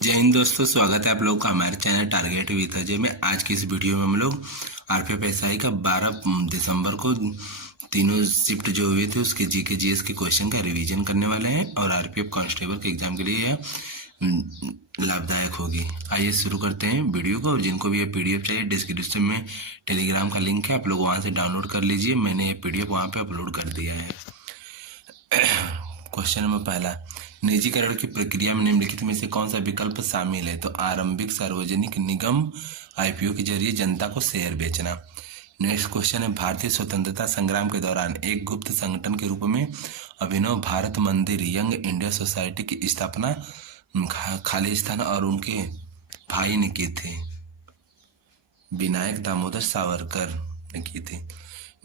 जय हिंद दोस्तों, स्वागत है आप लोगों का हमारे चैनल टारगेट विद अजय में। आज की इस वीडियो में हम लोग आरपीएफ एसआई का 12 दिसंबर को तीनों शिफ्ट जो हुए थे उसके जीके जीएस के क्वेश्चन का रिवीजन करने वाले हैं और आरपीएफ कांस्टेबल के एग्जाम के लिए यह लाभदायक होगी। आइए शुरू करते हैं वीडियो को। और जिनको भी ये पीडीएफ चाहिए, डिस्क्रिप्शन में टेलीग्राम का लिंक है, आप लोग वहाँ से डाउनलोड कर लीजिए। मैंने ये पीडीएफ वहाँ पे अपलोड कर दिया है। क्वेश्चन नंबर पहला, निजीकरण की प्रक्रिया में निम्नलिखित में से कौन सा विकल्प शामिल है? तो आरंभिक सार्वजनिक निगम आईपीओ के जरिए जनता को शेयर बेचना। नेक्स्ट क्वेश्चन है, भारतीय स्वतंत्रता संग्राम के दौरान एक गुप्त संगठन के रूप में अभिनव भारत मंदिर यंग इंडिया सोसाइटी की स्थापना खालिस्तान और उनके भाई ने की थी, विनायक दामोदर सावरकर ने की थी।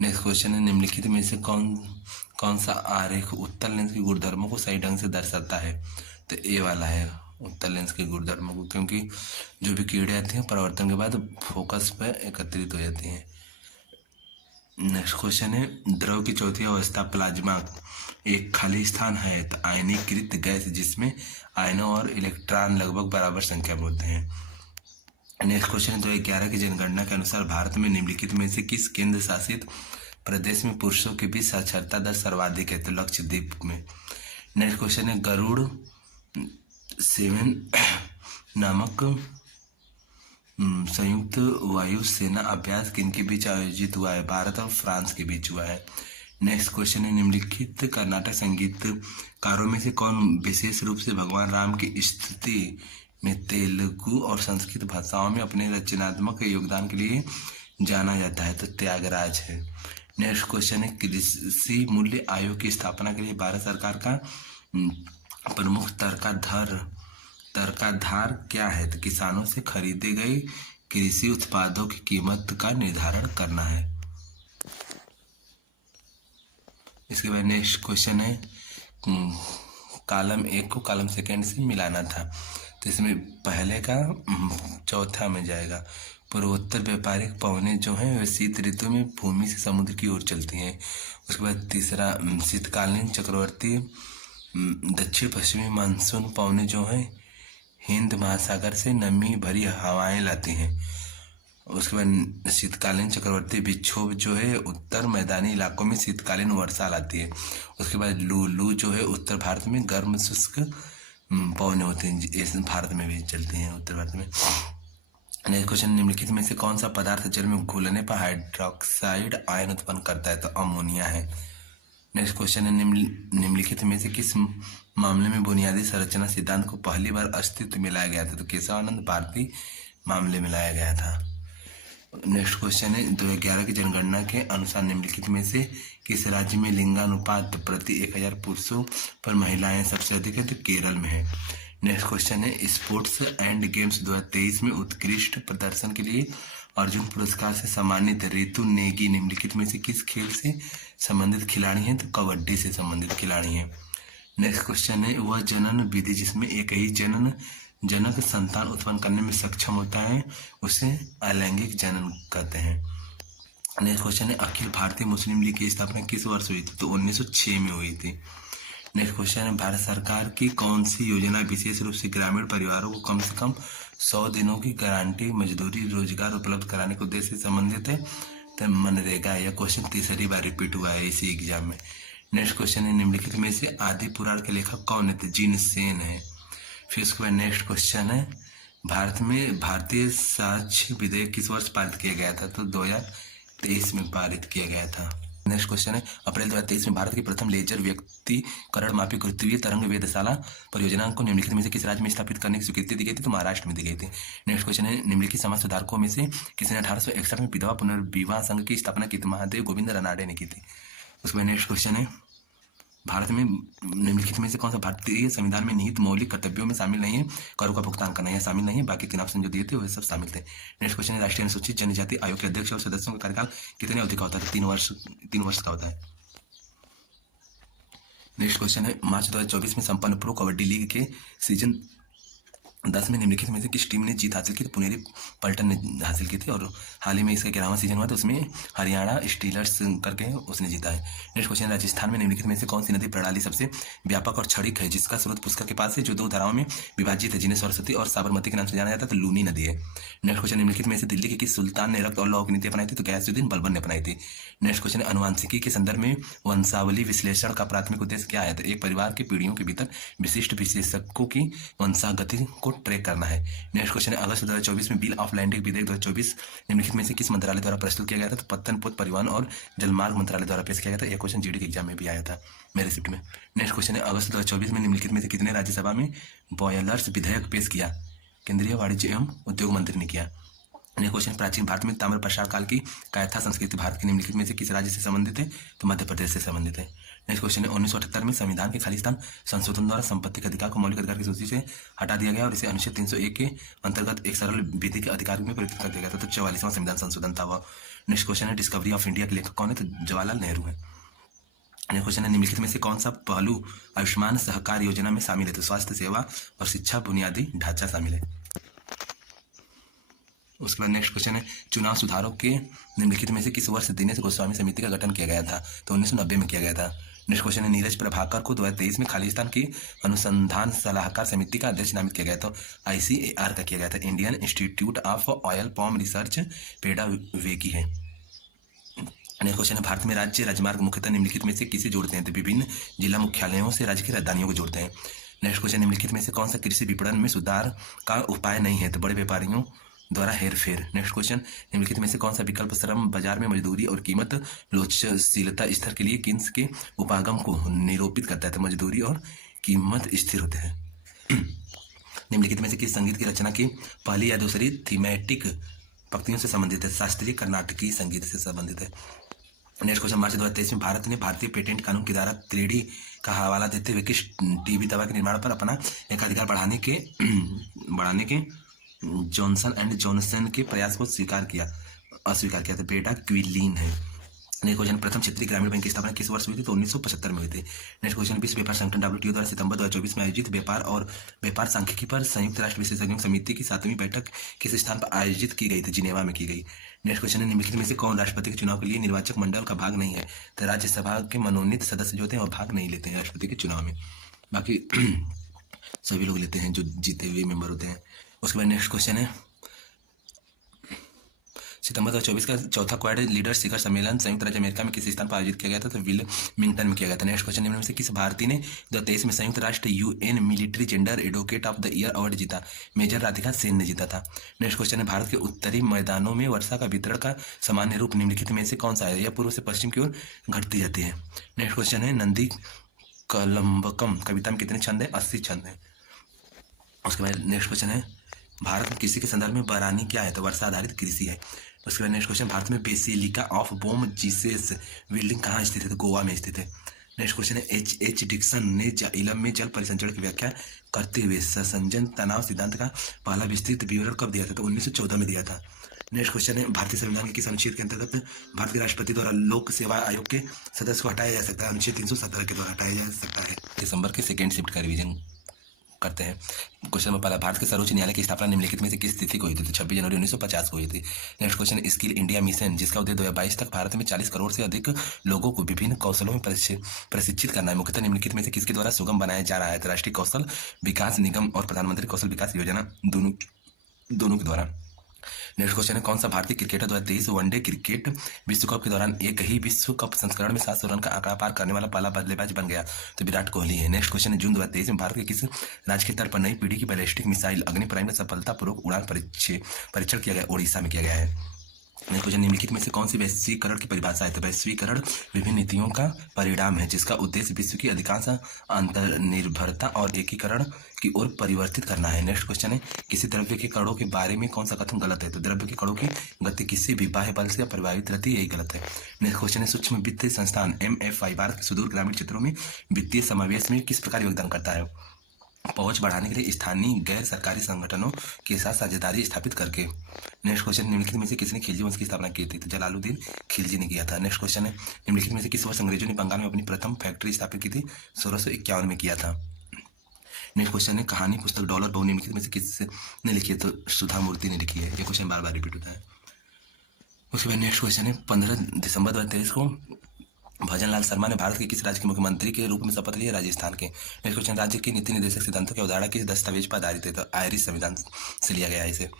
नेक्स्ट क्वेश्चन है, निम्नलिखित में से कौन सा आरेख उत्तल लेंस के गुणधर्मों को सही ढंग से दर्शाता है? तो ए वाला है उत्तल लेंस के गुणधर्मों को, क्योंकि जो भी कीड़े आती हैं परावर्तन के बाद फोकस पर एकत्रित हो जाती हैं। नेक्स्ट क्वेश्चन है, द्रव की चौथी अवस्था प्लाज्मा एक खाली स्थान है तो आयनीकृत गैस जिसमें आयनों और इलेक्ट्रॉन लगभग बराबर संख्या में होते हैं। नेक्स्ट क्वेश्चन है, 2011 की जनगणना के अनुसार भारत में निम्नलिखित में से किस केंद्र शासित प्रदेश में पुरुषों के बीच साक्षरता दर सर्वाधिक है? तो लक्षद्वीप में। नेक्स्ट क्वेश्चन है, गरुड़ 7 नामक संयुक्त वायु सेना अभ्यास किनके बीच आयोजित हुआ है? भारत और फ्रांस के बीच हुआ है। नेक्स्ट क्वेश्चन है, निम्नलिखित कर्नाटक संगीतकारों में से कौन विशेष रूप से भगवान राम की स्तुति में तेलुगु और संस्कृत भाषाओं में अपने रचनात्मक योगदान के लिए जाना जाता है? तो त्यागराज है। नेक्स्ट क्वेश्चन है, कृषि मूल्य आयोग की स्थापना के लिए भारत सरकार का प्रमुख तर्काधार क्या है? तो किसानों से खरीदे गए कृषि उत्पादों की कीमत का निर्धारण करना है। इसके बाद नेक्स्ट क्वेश्चन है, कॉलम 1 को कॉलम 2 से मिलाना था, तो इसमें पहले का चौथा में जाएगा। पूर्वोत्तर व्यापारिक पवनें जो हैं वे शीत ऋतु में भूमि से समुद्र की ओर चलती हैं। उसके बाद तीसरा, शीतकालीन चक्रवर्ती दक्षिण पश्चिमी मानसून पवनें जो हैं हिंद महासागर से नमी भरी हवाएं लाती हैं। उसके बाद शीतकालीन चक्रवर्ती विक्षोभ जो है उत्तर मैदानी इलाकों में शीतकालीन वर्षा लाती है। उसके बाद लू जो है उत्तर भारत में गर्म शुष्क पवनें होती हैं, ऐसे भारत में भी चलती हैं, उत्तर भारत में। नेक्स्ट क्वेश्चन, निम्नलिखित में से कौन सा पदार्थ जल में घुलने पर हाइड्रोक्साइड आयन उत्पन्न करता है? तो अमोनिया है। नेक्स्ट क्वेश्चन है, निम्नलिखित में से किस मामले में बुनियादी संरचना सिद्धांत को पहली बार अस्तित्व में लाया गया था? तो केशवानंद भारती मामले में लाया गया था। नेक्स्ट क्वेश्चन है, 2011 की जनगणना के अनुसार निम्नलिखित में से किस राज्य में लिंगानुपात प्रति 1000 पुरुषों पर महिलाएं सबसे अधिक है? तो केरल में है। नेक्स्ट क्वेश्चन है, स्पोर्ट्स एंड गेम्स 2023 में उत्कृष्ट प्रदर्शन के लिए अर्जुन पुरस्कार से सम्मानित ऋतु नेगी निम्नलिखित में से किस खेल से संबंधित खिलाड़ी हैं? तो कबड्डी से संबंधित खिलाड़ी हैं। नेक्स्ट क्वेश्चन है, वह जनन विधि जिसमें एक ही जनक संतान उत्पन्न करने में सक्षम होता है उसे अलैंगिक जनन कहते हैं। नेक्स्ट क्वेश्चन है, अखिल भारतीय मुस्लिम लीग की स्थापना किस वर्ष हुई थी? तो 1906 में हुई थी। नेक्स्ट क्वेश्चन है, भारत सरकार की कौन सी योजना विशेष रूप से ग्रामीण परिवारों को कम से कम 100 दिनों की गारंटी मजदूरी रोजगार उपलब्ध कराने के उद्देश्य से संबंधित है? तो मनरेगा। यह क्वेश्चन तीसरी बार रिपीट हुआ है इसी एग्जाम में। नेक्स्ट क्वेश्चन है, निम्नलिखित में से आदि पुराण के लेखक कौन है? तो जिन सेन है। फिर उसके बाद नेक्स्ट क्वेश्चन है, भारत में भारतीय साक्ष्य विधेयक किस वर्ष पारित किया गया था? तो 2023 में पारित किया गया था। नेक्स्ट क्वेश्चन है, अप्रैल 2023 में भारत की प्रथम लेजर व्यक्तिकरण मापी गुरुत्वीय तरंग वेधशाला परियोजना को निम्नलिखित में से किस राज्य में स्थापित करने की स्वीकृति दी गई थी? तो महाराष्ट्र में दी गई थी। नेक्स्ट क्वेश्चन है, निम्नलिखित समाज सुधारकों में से किसने 1861 में विधवा पुनर्विवाह संघ की स्थापना की? महादेव गोविंद रनाडे ने की थी। उसके बाद नेक्स्ट क्वेश्चन है, भारत में निम्नलिखित में से कौन सा भारतीय संविधान में निहित मौलिक कर्तव्यों में शामिल नहीं है? करों का भुगतान करना यह शामिल नहीं है, बाकी 3 ऑप्शन जो दिए थे वह सब शामिल थे। नेक्स्ट क्वेश्चन है, राष्ट्रीय अनुसूचित जनजाति आयोग के अध्यक्ष और सदस्यों का कार्यकाल कितने अवधि का होता है? 3 वर्ष का होता है। नेक्स्ट क्वेश्चन है, मार्च 2024 में संपन्न प्रो कबड्डी लीग के सीजन 10 में निम्नलिखित में से किस टीम ने जीत हासिल की? तो पुनेरी पल्टन ने हासिल की थी, और हाल ही में इसका 11वां सीजन हुआ तो उसमें हरियाणा स्टीलर्स करके उसने जीता है। नेक्स्ट क्वेश्चन, राजस्थान में निम्नलिखित में से कौन सी नदी प्रणाली सबसे व्यापक और क्षणिक है, जिसका स्रोत पुष्कर के पास है, जो 2 धाराओं में विभाजित है, जिन्हें सरस्वती और साबरमती के नाम से जाना जाता है? तो लूनी नदी है। नेक्स्ट क्वेश्चन, निम्नलिखित में से दिल्ली के किस सुल्तान ने रक्त और लौह की नीति अपनाई थी? तो गयासुद्दीन बलबन ने अपनाई थी। नेक्स्ट क्वेश्चन, अनुवांशिकी के संदर्भ में वंशावली विश्लेषण का प्राथमिक उद्देश्य क्या है? तो एक परिवार की पीढ़ियों के भीतर विशिष्ट विशेषज्ञों की वंशागति को ट्रैक करना है। नेक्स्ट क्वेश्चन है, अगस्त 2024 में बिल ऑफ लैंडिंग विधेयक 2024 निम्नलिखित में से किस मंत्रालय द्वारा प्रस्तुत किया गया था? तो पत्तन पोत परिवहन और जलमार्ग मंत्रालय द्वारा पेश किया गया था। यह क्वेश्चन जीडी के एग्जाम में भी आया था, मेरे शिफ्ट में। नेक्स्ट क्वेश्चन है, अगस्त 2024 में निम्नलिखित में से कितने राज्यसभा में बॉयलर्स विधेयक पेश किया? केंद्रीय वाणिज्य एवं उद्योग मंत्री ने किया। नेक्स्ट क्वेश्चन, प्राचीन भारत में ताम्र प्रसार काल की कायथा संस्कृति भारत के निम्नलिखित में से किस राज्य से संबंधित है? तो मध्य प्रदेश से संबंधित है। नेक्स्ट क्वेश्चन है, 1978 में संविधान के खालिस्तान संशोधन द्वारा संपत्ति के अधिकार को मौलिक अधिकार की सूची से हटा दिया गया और इसे अनुच्छेद 301 के अंतर्गत एक सरल विधि के अधिकार में परिवर्तित कर दिया गया था। तो 44वां संविधान संशोधन था वह। नेक्स्ट क्वेश्चन है, डिस्कवरी ऑफ इंडिया के लेखक कौन है? तो जवाहरलाल नेहरू है। नेक्स्ट क्वेश्चन है, निम्नलिखित में से कौन सा पहलू आयुष्मान सहकार योजना में शामिल है? तो स्वास्थ्य सेवा और शिक्षा बुनियादी ढांचा शामिल है। उसके बाद नेक्स्ट क्वेश्चन है, चुनाव सुधारों के निम्नलिखित में से किस वर्ष दिनेश गोस्वामी समिति का गठन किया गया था? तो 1990 में किया गया था। नेक्स्ट क्वेश्चन है, नीरज प्रभाकर को 2023 में खालिस्तान की अनुसंधान सलाहकार समिति का अध्यक्ष नामित किया गया था। ICAR का किया गया था, Indian Institute of Oil Palm Research Pedavegi है। नेक्स्ट क्वेश्चन है, भारत में राज्य राजमार्ग मुख्यतः निम्नलिखित में से किसे जोड़ते हैं? तो विभिन्न जिला मुख्यालयों से राज्य की राजधानियों को जोड़ते हैं। नेक्स्ट क्वेश्चन, निम्नलिखित में से कौन सा कृषि विपणन में सुधार का उपाय नहीं है? तो बड़े व्यापारियों द्वारा हेरफेर। नेक्स्ट क्वेश्चन, निम्नलिखित में से कौन सा विकल्प श्रम बाजार में मजदूरी और कीमत लोचशीलता स्तर के लिए किन्स के उपागम को निरूपित करता है? तो मजदूरी और कीमत स्थिर होते हैं। निम्नलिखित में से किस संगीत की रचना की पहली या दूसरी थीमेटिक पंक्तियों से संबंधित है? शास्त्रीय कर्नाटकी संगीत से संबंधित है। नेक्स्ट क्वेश्चन, मार्च 2023 में भारत ने भारतीय पेटेंट कानून की धारा 3D का हवाला देते हुए किस टीबी दवा के निर्माण पर अपना एकाधिकार बढ़ाने के जॉनसन एंड जॉनसन के प्रयास को अस्वीकार किया था? बेटा क्विलीन है। नेक्स्ट क्वेश्चन, प्रथम क्षेत्रीय ग्रामीण बैंक की स्थापना किस वर्ष हुई थी? तो 1975 में हुई थी। नेक्स्ट क्वेश्चन, विश्व व्यापार संगठन WTO द्वारा सितंबर 2024 में आयोजित व्यापार और व्यापार सांख्यिकी पर संयुक्त राष्ट्र विशेषज्ञों समिति की 7वीं बैठक किस स्थान पर आयोजित की गई थी? जिनेवा में की गई। नेक्स्ट क्वेश्चन है, निम्नलिखित में से कौन राष्ट्रपति के चुनाव के लिए निर्वाचक मंडल का भाग नहीं है? तो राज्यसभा के मनोनीत सदस्य जो होते हैं वह भाग नहीं लेते हैं राष्ट्रपति के चुनाव में, बाकी सभी लोग लेते हैं जो जीते हुए मेंबर होते हैं। उसके बाद नेक्स्ट क्वेश्चन है, सितंबर 2024 का चौथा क्वाड लीडर शिखर सम्मेलन संयुक्त राज्य अमेरिका में किस स्थान पर आयोजित किया गया था? तो विलिंगटन में किया गया था। नेक्स्ट क्वेश्चन, निम्न में से किस भारतीय ने 2023 में संयुक्त राष्ट्र UN military gender advocate of the year award जीता? मेजर राधिका सेन ने जीता था। नेक्स्ट क्वेश्चन है, भारत के उत्तरी मैदानों में वर्षा का वितरण का सामान्य रूप निम्नलिखित में से कौन सा है? यह पूर्व से पश्चिम की ओर घटती जाती है। नेक्स्ट क्वेश्चन है, नंदी कलम्बकम कविता में कितने छंद है? 80 छंद है। उसके बाद नेक्स्ट क्वेश्चन है, भारत में कृषि के संदर्भ में बरानी क्या है? तो वर्षा आधारित कृषि है। उसके बाद नेक्स्ट क्वेश्चन, भारत में basilica of Bom Jesus building कहाँ स्थित है? तो गोवा में स्थित है। नेक्स्ट क्वेश्चन है, H डिक्सन ने इलम में जल परिसंचरण की व्याख्या करते हुए संजन तनाव सिद्धांत का पहला विस्तृत विवरण कब दिया था? तो 1914 में दिया था। नेक्स्ट क्वेश्चन है, भारतीय संविधान के किस अनुच्छेद के अंतर्गत भारत के राष्ट्रपति द्वारा लोक सेवा आयोग के सदस्य को हटाया जा सकता है? अनुच्छेद 317 के द्वारा हटाया जा सकता है। दिसंबर के सेकेंड शिफ्ट का रिवीजन करते हैं। क्वेश्चन में पहला, भारत के सर्वोच्च न्यायालय की स्थापना निम्नलिखित में से किस तिथि को हुई थी? तो 26 जनवरी 1950 को हुई थी। Next question, skill India mission जिसका उद्देश्य 2022 तक भारत में 40 करोड़ से अधिक लोगों को विभिन्न कौशलों में प्रशिक्षित करना है, मुख्यतः निम्नलिखित में से किसके द्वारा सुगम बनाया जा रहा है? तो राष्ट्रीय कौशल विकास निगम और प्रधानमंत्री कौशल विकास योजना दोनों के द्वारा। नेक्स्ट क्वेश्चन है, कौन सा भारतीय क्रिकेटर 2023 वनडे क्रिकेट विश्व कप के दौरान एक ही विश्व कप संस्करण में 700 रन का आंकड़ा पार करने वाला पहला बल्लेबाज बन गया? तो विराट कोहली है। नेक्स्ट क्वेश्चन है, जून 2023 में भारत के किस राज्य के तट पर नई पीढ़ी की बैलिस्टिक मिसाइल अग्नि प्राइम का सफलतापूर्वक उड़ान परीक्षण किया गया? ओडिशा में किया गया है। नेक्स्ट क्वेश्चन, निम्नलिखित में से कौन सी वैश्वीकरण की परिभाषा है? तो वैश्वीकरण विभिन्न नीतियों का परिणाम है जिसका उद्देश्य विश्व की अधिकांश अंतर्निर्भरता और एकीकरण की ओर परिवर्तित करना है। नेक्स्ट क्वेश्चन है, किसी द्रव्य के कणों के बारे में कौन सा कथन गलत है? तो द्रव्य के कणों की गति किसी भी बाह्य बल से प्रभावित रहती है, यही गलत है। नेक्स्ट क्वेश्चन है, सूक्ष्म वित्तीय संस्थान MFI भारत के सुदूर ग्रामीण क्षेत्रों में वित्तीय समावेश में किस प्रकार योगदान करता है? पहुंच बढ़ाने के लिए स्थानीय गैर सरकारी संगठनों के साथ साझेदारी स्थापित करके। नेक्स्ट क्वेश्चन, निम्नलिखित में से किसने खिलजी वंश की स्थापना की थी? तो जलालुद्दीन खिलजी ने किया था। नेक्स्ट क्वेश्चन है, निम्नलिखित में से किस वर्ष अंग्रेजों ने बंगाल में अपनी प्रथम फैक्ट्री स्थापित की थी? 1651 में किया था। नेक्स्ट क्वेश्चन है कहानी पुस्तक डॉलर बहु निम्नलिखित में से किसने लिखी है? तो सुधा मूर्ति ने लिखी है। ये क्वेश्चन बार बार रिपीट होता है। उसके बाद नेक्स्ट क्वेश्चन है 15 दिसंबर 2023 को भजन लाल शर्मा ने भारत के किस राज्य के मुख्यमंत्री के रूप में शपथ ली? राजस्थान के। नेक्स्ट क्वेश्चन राज्य के नीति निर्देशक सिद्धांतों के अवधारणा किस दस्तावेज पर आधारित है? तो आयरिश संविधान से लिया गया है इसे।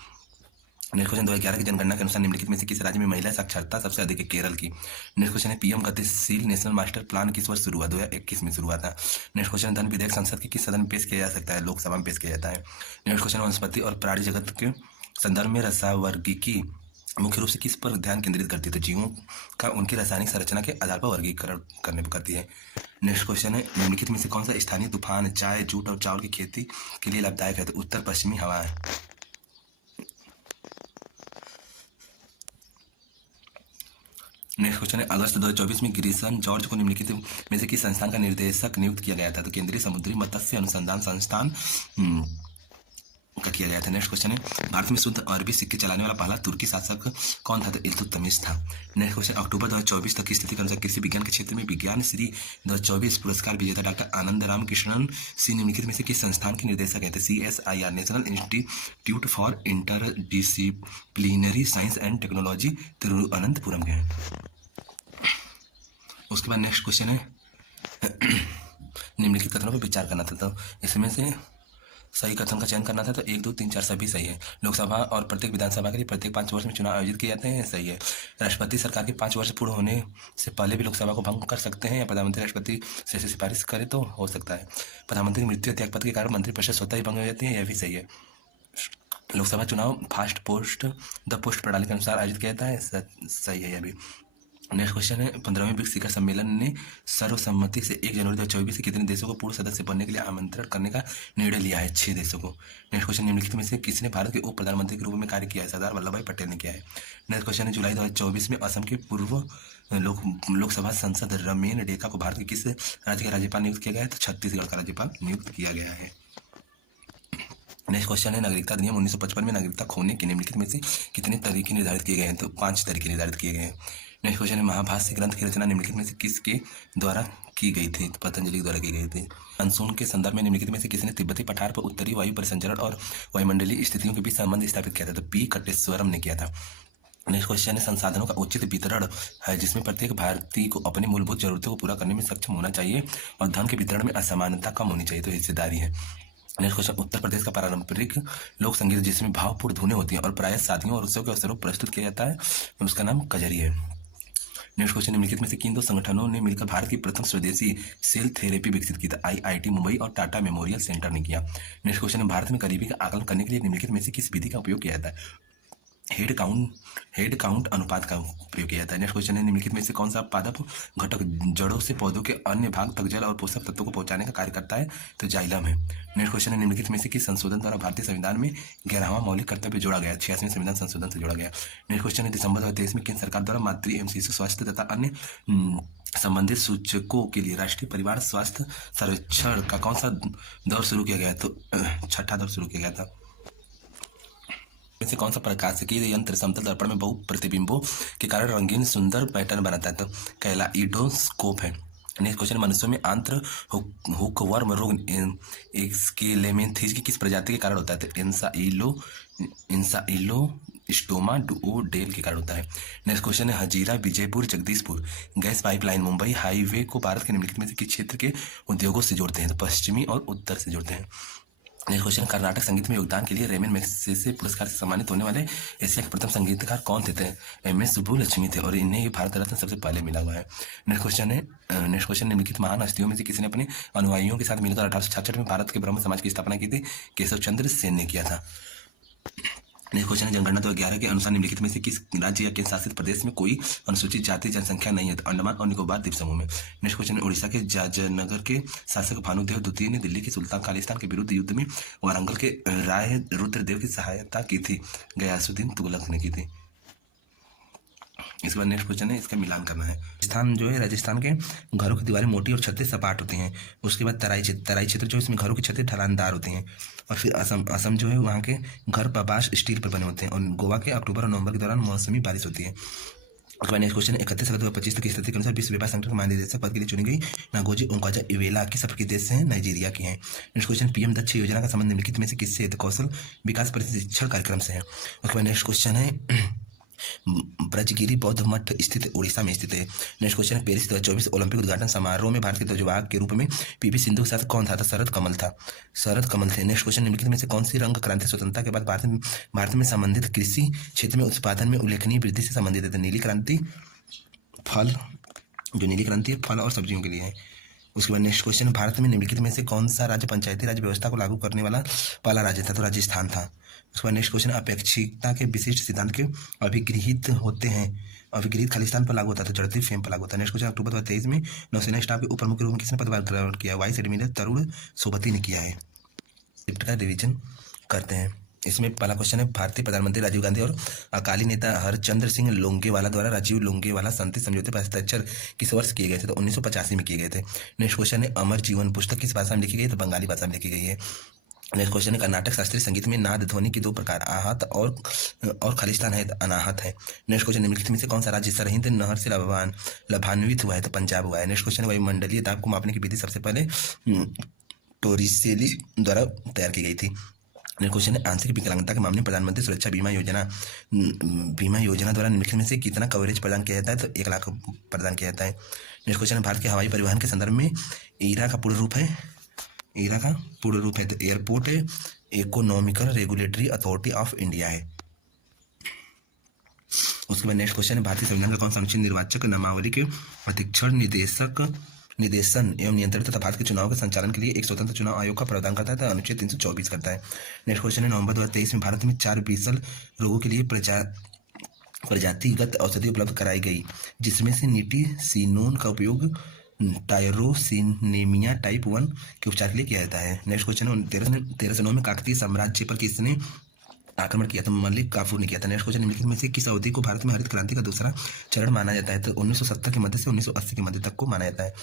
नेक्स्ट क्वेश्चन 2011 की जनगणना के अनुसार निम्नलिखित में से किस राज्य में महिला साक्षरता सबसे अधिक है? केरल की। नेक्स्ट क्वेश्चन है पीएम गतिशील नेशनल मास्टर प्लान किस वर्ष शुरू हुआ? 2021 में शुरू हुआ था। नेक्स्ट क्वेश्चन धन विधेयक संसद के किस सदन में पेश किया जा सकता है? लोकसभा में पेश किया जाता है। नेक्स्ट क्वेश्चन वनस्पति और प्राणी जगत के संदर्भ में रसावर्गीकी मुख्य रूप से किस पर ध्यान केंद्रित करती है? तो जीवों का उनकी रासायनिक संरचना के आधार पर वर्गीकरण करने पर करती है। नेक्स्ट क्वेश्चन है निम्नलिखित में से कौन सा स्थानीय तूफान चाय जूट और चावल की खेती के लिए लाभदायक है? तो उत्तर पश्चिमी हवा है। नेक्स्ट क्वेश्चन है अगस्त 2024 में गिरीशन जॉर्ज को निम्नलिखित में से किस संस्थान का निर्देशक नियुक्त किया गया था? तो केंद्रीय समुद्री मत्स्य अनुसंधान संस्थान का किया गया था। नेक्स्ट क्वेश्चन है भारत में शुद्ध अरबी सिक्के चलाने वाला पहला तुर्की शासक कौन था? तो इल्तुतमिश था। नेक्स्ट क्वेश्चन अक्टूबर 2024 तक की स्थिति के अनुसार कृषि विज्ञान के क्षेत्र में विज्ञान श्री 2024 पुरस्कार विजेता डॉक्टर आनंद राम कृष्णन सी निम्नलिखित में से किस संस्थान के निर्देशक है? CSIR national institute for interdisciplinary science and technology Thiruvananthapuram के हैं। उसके बाद नेक्स्ट क्वेश्चन है निम्नलिखित कथनों पर विचार करना था। तो इसमें से सही कथन का चयन करना था। तो 1, 2, 3, 4 सभी सही है। लोकसभा और प्रत्येक विधानसभा के लिए प्रत्येक 5 वर्ष में चुनाव आयोजित किए जाते हैं, सही है। राष्ट्रपति सरकार के 5 वर्ष पूर्ण होने से पहले भी लोकसभा को भंग कर सकते हैं या प्रधानमंत्री राष्ट्रपति से सिफारिश करे तो हो सकता है। प्रधानमंत्री की मृत्यु त्यागपत्र के कारण मंत्रिपरिषद स्वतः ही भंग हो जाती है, यह भी सही है। लोकसभा चुनाव फास्ट पोस्ट द पोस्ट प्रणाली के अनुसार आयोजित किया जाता है, सही है यह भी। नेक्स्ट क्वेश्चन है 15वें ब्रिक्स शिखर सम्मेलन ने सर्वसम्मति से 1 जनवरी 2024 से कितने देशों को पूर्ण सदस्य बनने के लिए आमंत्रण करने का निर्णय लिया है? 6 देशों को। नेक्स्ट क्वेश्चन निम्नलिखित में से किसने भारत के उप प्रधानमंत्री के रूप में कार्य किया है? सरदार वल्लभ भाई पटेल ने किया है। नेक्स्ट क्वेश्चन है जुलाई 2024 में असम के पूर्व लोकसभा सांसद रमेन डेका को भारत के किस राज्य का राज्यपाल नियुक्त किया गया है? तो छत्तीसगढ़ का राज्यपाल नियुक्त किया गया है। नेक्स्ट क्वेश्चन है नागरिकता अधिनियम 1955 में नागरिकता खोने के निम्नलिखित में से कितने तरीके निर्धारित किए गए हैं? तो 5 तरीके निर्धारित किए गए हैं। नेक्स्ट क्वेश्चन है महाभाष्य ग्रंथ की रचना निम्नलिखित में से किसके द्वारा की गई थी? तो पतंजलि के द्वारा की गई थी। मानसून के संदर्भ में निम्नलिखित में से किसने तिब्बती पठार पर उत्तरी वायु परिसंचरण और वायुमंडलीय स्थितियों के बीच संबंध स्थापित किया था? तो पी कटेश्वरम ने किया था। नेक्स्ट क्वेश्चन है संसाधनों का उचित वितरण है जिसमें प्रत्येक भारतीय को अपनी मूलभूत जरूरतों को पूरा करने में सक्षम होना चाहिए और धन के वितरण में असमानता कम होनी चाहिए, तो हिस्सेदारी है। नेक्स्ट क्वेश्चन उत्तर प्रदेश का पारंपरिक लोक संगीत जिसमें भावपूर्ण धुनें होती हैं और प्रायः शादियों और उत्सव के अवसरों पर प्रस्तुत किया जाता है, उसका नाम कजरी है। नेक्स्ट क्वेश्चन निम्नलिखित में से किन 2 संगठनों ने मिलकर भारत की प्रथम स्वदेशी सेल थेरेपी विकसित की? था IIT मुंबई और टाटा मेमोरियल सेंटर ने किया। नेक्स्ट क्वेश्चन है भारत में गरीबी का आकलन करने के लिए निम्नलिखित में से किस विधि का उपयोग किया जाता है? हेड काउंट अनुपात का उपयोग किया जाता है। नेक्स्ट क्वेश्चन है निम्नलिखित में से कौन सा पादप घटक जड़ों से पौधों के अन्य भाग तक जल और पोषक तत्वों को पहुंचाने का कार्य करता है? तो जाइलम है। नेक्स्ट क्वेश्चन है निम्नलिखित में से किस संशोधन द्वारा भारतीय संविधान में 11वां मौलिक कर्तव्य जोड़ा गया? 86वें संविधान संशोधन से जोड़ा गया। नेक्स्ट क्वेश्चन है दिसंबर 2023 में केंद्र सरकार द्वारा मातृ एवं शिशु स्वास्थ्य तथा अन्य संबंधित सूचकों के लिए राष्ट्रीय परिवार स्वास्थ्य सर्वेक्षण का कौन सा दौर शुरू किया गया? तो 6ठा दौर शुरू किया गया था। में से कौन सा प्रकाशिकीय यंत्र समतल दर्पण में बहु प्रतिबिंबों के कारण रंगीन सुंदर पैटर्न बनाता है? तो कैलाइडोस्कोप है। नेक्स्ट क्वेश्चन मनुष्यों में आंत्र हुकवर्म रोग स्केलेमेंथीज की किस प्रजाति के कारण होता है? तो इंसाइलोस्टोमा डुओडेल के कारण होता है। नेक्स्ट क्वेश्चन है Hazira Vijaypur Jagdishpur gas pipeline Mumbai highway को भारत के निम्नलिखित में से किस क्षेत्र के उद्योगों से जोड़ते हैं? तो पश्चिमी और उत्तर से जोड़ते हैं। नेक्स्ट क्वेश्चन कर्नाटक संगीत में योगदान के लिए रेमन मैगसेसे पुरस्कार से सम्मानित होने वाले एशिया के प्रथम संगीतकार कौन थे? MS सुब्बुलक्ष्मी थे और इन्हें भारत रत्न सबसे पहले मिला हुआ है। नेक्स्ट क्वेश्चन निम्नलिखित महान हस्तियों में से किसने अपने अनुयायियों के साथ मिलकर 1866 में भारत के ब्रह्म समाज की स्थापना की थी? केशव चंद्र सेन ने किया था। नेक्स्ट क्वेश्चन है जनगणना 2011 के अनुसार निम्नलिखित में से किस राज्य या केंद्र शासित प्रदेश में कोई अनुसूचित जाति जनसंख्या नहीं है? तो अंडमान और निकोबार द्वीप समूह में। नेक्स्ट क्वेश्चन है उड़ीसा के जाजनगर के शासक भानुदेव द्वितीय ने दिल्ली के सुल्तान खालिस्तान के विरुद्ध युद्ध में वारंगल के राय रुद्रदेव की सहायता की थी? गयासुद्दीन तुगलक ने की थी। इसके बाद नेक्स्ट क्वेश्चन है इसका मिलान करना है। राजस्थान के घरों की दीवारें मोटी और छतें सपाट होती हैं। उसके बाद तराई क्षेत्र जो इसमें घरों की छतें ढलानदार होती हैं। और फिर असम जो है वहाँ के घर बांस स्टील पर बने होते हैं। और गोवा के अक्टूबर और नवंबर के दौरान मौसमी बारिश होती है। उसके बाद नेक्स्ट क्वेश्चन 31 अगस्त 2025 तक की स्थिति के अनुसार विश्व व्यापार संगठन के महानिदेशक पद के लिए चुनी गई नागोजी ओंकाजा इवेला किस अफ्रीकी देश से हैं? नाइजीरिया की हैं। नेक्स्ट क्वेश्चन पीएम दक्ष योजना का संबंध निम्नलिखित में से किससे है? तो कौशल विकास प्रशिक्षण कार्यक्रम से है। उसके बाद नेक्स्ट क्वेश्चन है ब्रजगिरी बौद्ध मठ स्थित उड़ीसा में स्थित है। नेक्स्ट क्वेश्चन पेरिस 2024 ओलंपिक उद्घाटन समारोह में भारत के ध्वजवाहक के रूप में पीवी सिंधु के साथ कौन था? शरद कमल था, शरद कमल थे। नेक्स्ट क्वेश्चन निम्नलिखित में से कौन सी रंग क्रांति स्वतंत्रता के बाद भारत में संबंधित कृषि क्षेत्र में उत्पादन में उल्लेखनीय वृद्धि से संबंधित है? नीली क्रांति, फल, जो नीली क्रांति है फल और सब्जियों के लिए है। उसके बाद नेक्स्ट क्वेश्चन भारत में निम्नलिखित में से कौन सा राज्य पंचायती राज व्यवस्था को लागू करने वाला पहला राज्य था? तो राजस्थान था। उसके बाद नेक्स्ट क्वेश्चन अपेक्षिकता के विशिष्ट सिद्धांत के अभिगृहित होते हैं, अभिगृहित खालिस्तान पर लागू होता है तो जड़ती फेम पर लागू होता है। नेक्स्ट क्वेश्चन अक्टूबर 2023 में नौसेना स्टाफ के उप प्रमुख के रूप में किसने पदभार ग्रहण किया? वाइस एडमिरल तरुण सोबती ने किया है। स्क्रिप्ट का रिवीजन करते हैं। इसमें पहला क्वेश्चन है भारतीय प्रधानमंत्री राजीव गांधी और अकाली नेता हरचंद्र सिंह लोंगेवाला द्वारा राजीव लोंगेवाला शांति समझौते पर हस्ताक्षर किस वर्ष किए गए थे? तो 1985 में किए गए थे। नेक्स्ट क्वेश्चन है अमर जीवन पुस्तक किस भाषा में लिखी गई? तो बंगाली भाषा में लिखी गई है। नेक्स्ट क्वेश्चन है कर्नाटक शास्त्रीय संगीत में नाद ध्वनि के दो प्रकार आहत और खालिस्तान है अनाहत है। नेक्स्ट क्वेश्चन निम्नलिखित में से कौन सा राज्य सरहिंद नहर से लाभान्वित हुआ है? तो पंजाब हुआ है। नेक्स्ट क्वेश्चन है वायुमंडलीय दाब को मापने की विधि सबसे पहले टोरिसेली द्वारा तैयार की गई थी। नेक्स्ट क्वेश्चन है आंशिक विकलांगता के मामले में प्रधानमंत्री सुरक्षा बीमा योजना द्वारा निम्नलिखित में से कितना कवरेज प्रदान किया जाता है? तो 1 लाख प्रदान किया जाता है। नेक्स्ट क्वेश्चन है भारत के हवाई परिवहन के संदर्भ में ईरा का पूर्ण रूप है? ईरा का पूर्ण रूप है तो airport economical regulatory authority of India है। उसके बाद नेक्स्ट क्वेश्चन है भारतीय संविधान का कौन सा अनुच्छेद निर्वाचक नामावली के प्रशिक्षण निदेशन एवं नियंत्रण तथा भारत के चुनाव के संचालन के लिए एक स्वतंत्र चुनाव आयोग का प्रावधान करता है? तो अनुच्छेद 324 करता है। नेक्स्ट क्वेश्चन है नवंबर 2023 में भारत में 4 बीसल रोगों के लिए प्रजातिगत औषधि उपलब्ध कराई गई, जिसमें से नीटिसिनोन का उपयोग टायरोसिनेमिया टाइप 1 के उपचार के लिए किया जाता है। नेक्स्ट क्वेश्चन है 1309 में काकतीय साम्राज्य पर किसने आक्रमण किया? तो मलिक काफूर ने किया था। नेक्स्ट क्वेश्चन निम्नलिखित में से किस अवधि को भारत में हरित क्रांति का दूसरा चरण माना जाता है? तो 1970 के मध्य से 1980 के मध्य तक को माना जाता है।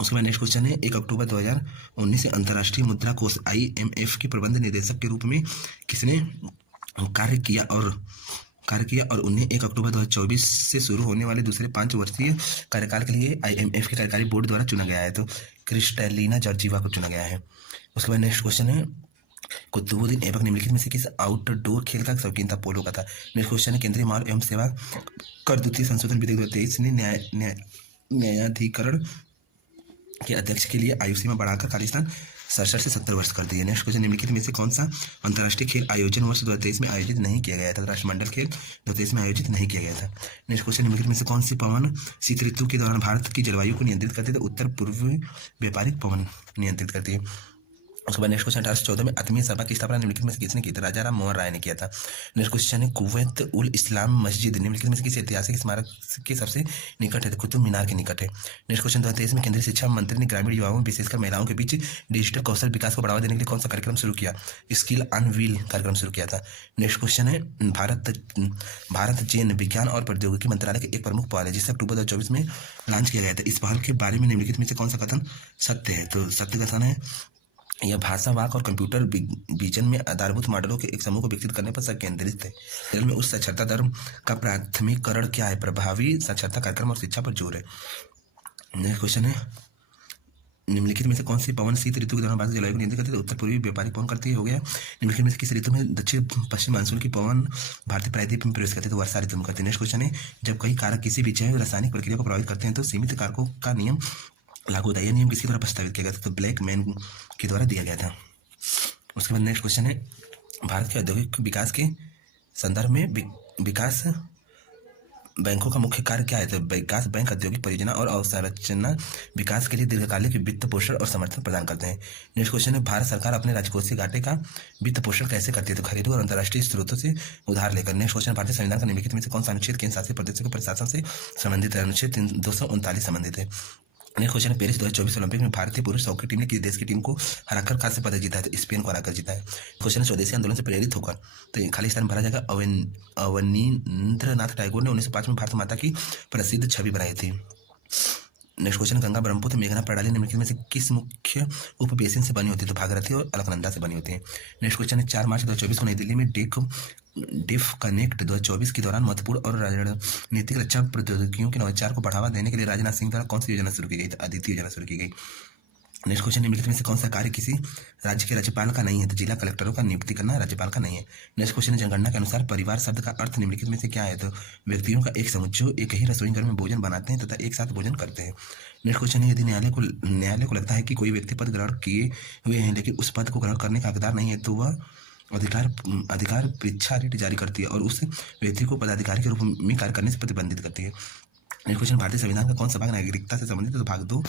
उसके बाद नेक्स्ट क्वेश्चन है 1 अक्टूबर 2019 से अंतर्राष्ट्रीय मुद्रा कोष IMF के प्रबंध निदेशक के रूप में किसने कार्य किया और उन्हें 1 अक्टूबर 2024 से शुरू होने वाले दूसरे 5 वर्षीय कार्यकाल के लिए IMF के कार्यकारी बोर्ड द्वारा चुना गया है? तो क्रिस्टलिना जॉर्जीवा को चुना गया है। उसके बाद नेक्स्ट क्वेश्चन है कुतुबुद्दीन ऐबक निम्नलिखित में से किस आउटडोर खेल का शौकीन था? पोलो का था। नेक्स्ट क्वेश्चन है केंद्रीय माल एवं सेवा कर द्वितीय संशोधन विधेयक 2023 ने न्यायाधिकरण के अध्यक्ष के लिए आयु सीमा बढ़ाकर खालिस्तान 67 से 70 वर्ष कर दी है। नेक्स्ट क्वेश्चन निम्नलिखित में से कौन सा अंतर्राष्ट्रीय खेल आयोजन वर्ष 2023 में आयोजित नहीं किया गया था? राष्ट्रमंडल खेल 2023 में आयोजित नहीं किया गया था। नेक्स्ट क्वेश्चन निम्नलिखित में से कौन सी पवन शीत ऋतु के दौरान भारत की जलवायु को नियंत्रित करती है? तो उत्तर पूर्वी व्यापारिक पवन नियंत्रित करती है। उसके बाद नेक्स्ट क्वेश्चन 1814 में आत्मीय सभा की स्थापना निम्नलिखित में से किसने की? राजा राम मोहन राय ने किया था। नेक्स्ट क्वेश्चन है कुवैत उल इस्लाम मस्जिद निम्नलिखित में से किस ऐतिहासिक स्मारक के सबसे निकट है? कुतुब मीनार के निकट है। नेक्स्ट क्वेश्चन 2023 में केंद्रीय शिक्षा मंत्री ने ग्रामीण युवाओं विशेषकर महिलाओं के बीच डिजिटल कौशल विकास को बढ़ावा देने के लिए कौन सा कार्यक्रम शुरू किया? स्किल ऑन व्हील कार्यक्रम शुरू किया था। नेक्स्ट क्वेश्चन है भारत जैन विज्ञान और प्रौद्योगिकी मंत्रालय के एक प्रमुख पहल है जिसे अक्टूबर 2024 में लॉन्च किया गया था। इस पहल के बारे में निम्नलिखित में से कौन सा कथन सत्य है? तो सत्य कथन है यह भाषा वाक और कंप्यूटर विजन में आधारभूत मॉडलों के एक समूह को विकसित करने पर केंद्रित है। खेल में उच्च साक्षरता दर का प्राथमिकरण क्या है? प्रभावी साक्षरता कार्यक्रम और शिक्षा पर जोर है। नेक्स्ट क्वेश्चन है निम्नलिखित में से कौन सी पवन शीत ऋतु के दौरान भारत जलवायु को नियंत्रित करती है? उत्तर पूर्वी व्यापारिक पवन करती है हो गया। निम्नलिखित में से किस ऋतु में दक्षिण पश्चिम मानसून की पवन भारतीय प्रायद्वीप में प्रवेश करती है? तो वर्षा ऋतु में करती है। नेक्स्ट क्वेश्चन है जब कई कारक किसी भी जैव रासायनिक प्रक्रिया को प्रभावित करते हैं तो सीमित कारकों का नियम लागू होता है। यह नियम किसके द्वारा प्रस्तावित किया गया था? तो ब्लैक मैन के द्वारा दिया गया था। उसके बाद नेक्स्ट क्वेश्चन है भारत के औद्योगिक विकास के संदर्भ में विकास बैंकों का मुख्य कार्य क्या है? तो विकास बैंक औद्योगिक परियोजना और अवसंरचना विकास के लिए दीर्घकालिक वित्त पोषण और समर्थन प्रदान करते हैं। नेक्स्ट क्वेश्चन है भारत सरकार अपने राजकोषीय घाटे का वित्त पोषण कैसे करती है? तो घरेलू और अंतर्राष्ट्रीय स्रोतों से उधार लेकर। नेक्स्ट क्वेश्चन भारतीय संविधान का निम्नलिखित में से कौन सा अनुच्छेद केंद्र शासित प्रदेशों के प्रशासन से संबंधित है? अनुच्छेद 239 संबंधित है। नेक्स्ट क्वेश्चन है पेरिस 2024 ओलंपिक में भारतीय पुरुष हॉकी टीम ने किस देश की टीम को हराकर खास पदक जीता है? तो स्पेन को हराकर जीता है। क्वेश्चन है स्वदेशी आंदोलन से प्रेरित होकर तो खालिस्तान भरा जाएगा। अवनींद्रनाथ टैगोर ने 1905 में भारत माता की प्रसिद्ध छवि बनाई थी। नेक्स्ट क्वेश्चन गंगा ब्रह्मपुत्र मेघना प्रणाली निम्नलिखित में से किस मुख्य उपबेसिन से बनी होती है? तो भागीरथी और अलकनंदा से बनी होती है। नेक्स्ट क्वेश्चन है 4 मार्च 2024 को नई दिल्ली में डेक डिफ कनेक्ट 2024 के दौरान महत्वपूर्ण और रणनीतिक रक्षा प्रौद्योगिकियों के नवाचार को बढ़ावा देने के लिए राजनाथ सिंह द्वारा कौन सी योजना शुरू की गई? तो आदित्य योजना शुरू की गई। नेक्स्ट क्वेश्चन, निम्नलिखित में से कौन सा कार्य किसी राज्य के राज्यपाल का नहीं है? तो जिला कलेक्टरों का नियुक्ति करना राज्यपाल का नहीं है। नेक्स्ट क्वेश्चन, जनगणना के अनुसार परिवार शब्द का अर्थ निम्नलिखित में से क्या है? तो व्यक्तियों का एक समूह जो एक ही रसोई घर में भोजन बनाते हैं तथा एक साथ भोजन करते हैं। नेक्स्ट क्वेश्चन है, यदि न्यायालय को लगता है कि कोई व्यक्ति पद ग्रहण किए हुए हैं लेकिन उस पद को ग्रहण करने का हकदार नहीं है तो वह अधिकार परीक्षा रिट जारी करती है और उस व्यक्ति को पदाधिकारी के रूप में कार्य करने से प्रतिबंधित करती है। नेक्स्ट क्वेश्चन, भारतीय संविधान का कौन सा भाग नागरिकता से संबंधित है? तो भाग 2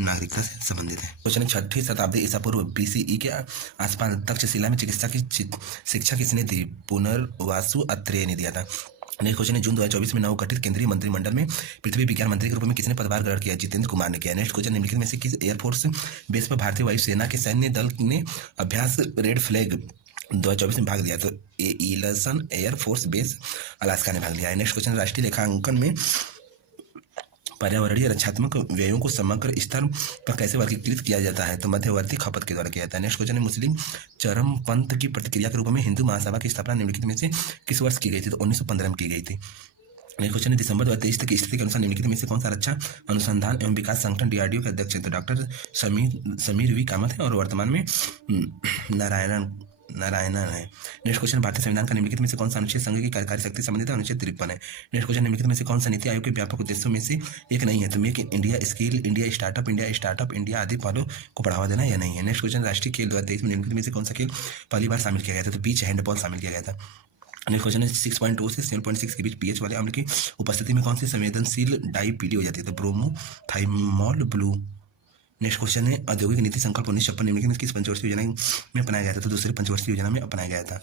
नागरिकता से संबंधित है। क्वेश्चन, 6वीं शताब्दी ईसा पूर्व BCE के आसपास तक्षशिला में चिकित्सा की शिक्षा किसने दी? पुनर्वासु अत्रेय ने दिया था। नेक्स्ट क्वेश्चन है, जून 2024 में नवगठित केंद्रीय मंत्रिमंडल में पृथ्वी विज्ञान मंत्री के रूप में किसने पदभार ग्रहण किया? जितेंद्र कुमार ने किया। नेक्स्ट क्वेश्चन, निम्नलिखित में से किस एयरफोर्स बेस पर भारतीय वायुसेना के सैन्य दल ने अभ्यास रेड फ्लैग 2024 में भाग लिया? तो एलिसन एयरफोर्स बेस अलास्का ने भाग लिया है। नेक्स्ट क्वेश्चन, राष्ट्रीय लेखांकन में पर्यावरणीय रक्षात्मक व्ययों को समग्र स्तर पर कैसे वर्गीकृत किया जाता है? तो मध्यवर्ती खपत के द्वारा किया जाता है। नेक्स्ट क्वेश्चन है, मुस्लिम चरमपंथ की प्रतिक्रिया के रूप में हिंदू महासभा की स्थापना निम्नलिखित में से किस वर्ष की गई थी? तो 1915 में की गई थी। नेक्स्ट क्वेश्चन है, दिसंबर 2023 तक की स्थिति के अनुसार निम्नलिखित में से कौन सा रक्षा अनुसंधान एवं विकास संगठन DRDO के अध्यक्ष है? तो डॉक्टर समीर V कामत है और वर्तमान में नारायणन है। नेक्स्ट क्वेश्चन, भारतीय संविधान का निम्नलिखित में से कौन सा अनुच्छेद संघ की कार्यकारी शक्ति संबंधित है? अनुच्छेद 53 है। नेक्स्ट क्वेश्चन, निम्नलिखित में से कौन सा नीति आयोग के व्यापक उद्देश्यों में से एक नहीं है? तो make in India, skill India, startup India आदि पहलों को बढ़ावा देना या नहीं है। नेक्स्ट क्वेश्चन, राष्ट्रीय खेल 2023 में निम्नलिखित में से कौन सा खेल पहली बार शामिल किया गया था? तो बीच हैंडबॉल शामिल किया गया था। नेक्स्ट क्वेश्चन है, 6.2 से 7.6 के बीच pH वाले अम्ल की उपस्थिति में कौन सी संवेदनशील डाई पीली हो जाती है? तो ब्रोमोथाइमोल ब्लू। नेक्स्ट क्वेश्चन है, औद्योगिक नीति संकल्प 1956 निम्नलिखित में किस पंचवर्षीय योजना में अपनाया गया था? तो दूसरी पंचवर्षीय योजना में अपनाया गया था।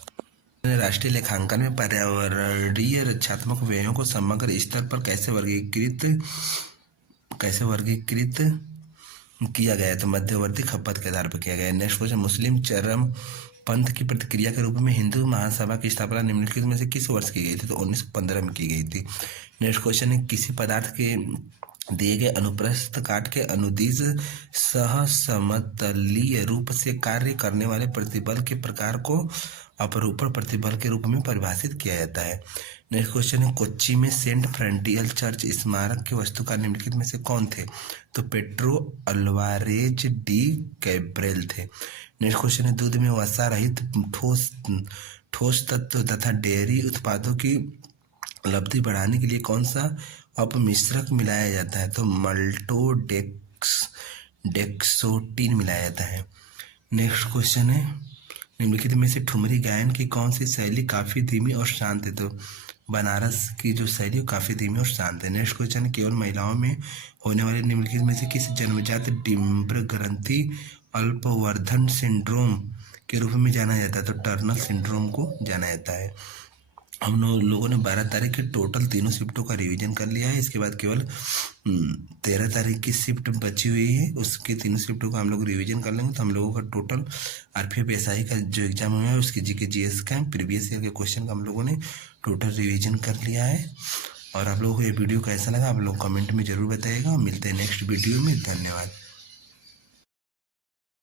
राष्ट्रीय लेखांकन में पर्यावरणीय रक्षात्मक व्ययों को समग्र स्तर पर कैसे वर्गीकृत किया गया? तो मध्यवर्ती खपत के आधार पर किया गया। नेक्स्ट क्वेश्चन, मुस्लिम चरम पंथ की प्रतिक्रिया के रूप में हिंदू महासभा की स्थापना निम्नलिखित में से किस वर्ष की गई थी? तो 1915 में की गई थी। नेक्स्ट क्वेश्चन है, किसी पदार्थ के दिए गए अनुप्रस्थ काट के अनुदिश सहसमतलीय रूप से कार्य करने वाले प्रतिबल के प्रकार को अपरूपण प्रतिबल के रूप में परिभाषित किया जाता है। नेक्स्ट क्वेश्चन है, कोच्चि में सेंट फ्रंटियल चर्च स्मारक के वास्तुकार निम्नलिखित में से कौन थे? तो पेट्रो अल्वारेज डी कैब्रेल थे। नेक्स्ट क्वेश्चन है, दूध में वसा रहित ठोस तत्व तथा डेयरी उत्पादों की लब्धि बढ़ाने के लिए कौन सा अपमिश्रक मिलाया जाता है? तो मल्टोडेक्सोटिन मिलाया जाता है। नेक्स्ट क्वेश्चन है, निम्नलिखित में से ठुमरी गायन की कौन सी शैली काफ़ी धीमी और शांत है? तो बनारस की जो शैली वो काफ़ी धीमी और शांत है। नेक्स्ट क्वेश्चन है, केवल महिलाओं में होने वाले निम्नलिखित में से किस जन्मजात डिम्ब ग्रंथि अल्पवर्धन सिंड्रोम के रूप में जाना जाता है? तो टर्नर सिंड्रोम को जाना जाता है। हम लोगों ने 12 तारीख के टोटल तीनों शिफ्टों का रिवीजन कर लिया है। इसके बाद केवल 13 तारीख की शिफ्ट बची हुई है, उसके तीनों शिफ्टों का हम लोग रिवीजन कर लेंगे। तो हम लोगों का टोटल RPF SI का जो एग्जाम हुआ है उसके GK GS का प्रीवियस ईयर के क्वेश्चन का हम लोगों ने टोटल रिवीजन कर लिया है। और आप लोगों को ये वीडियो कैसा लगा आप लोग कमेंट में ज़रूर बताइएगा। मिलते हैं नेक्स्ट वीडियो में। धन्यवाद।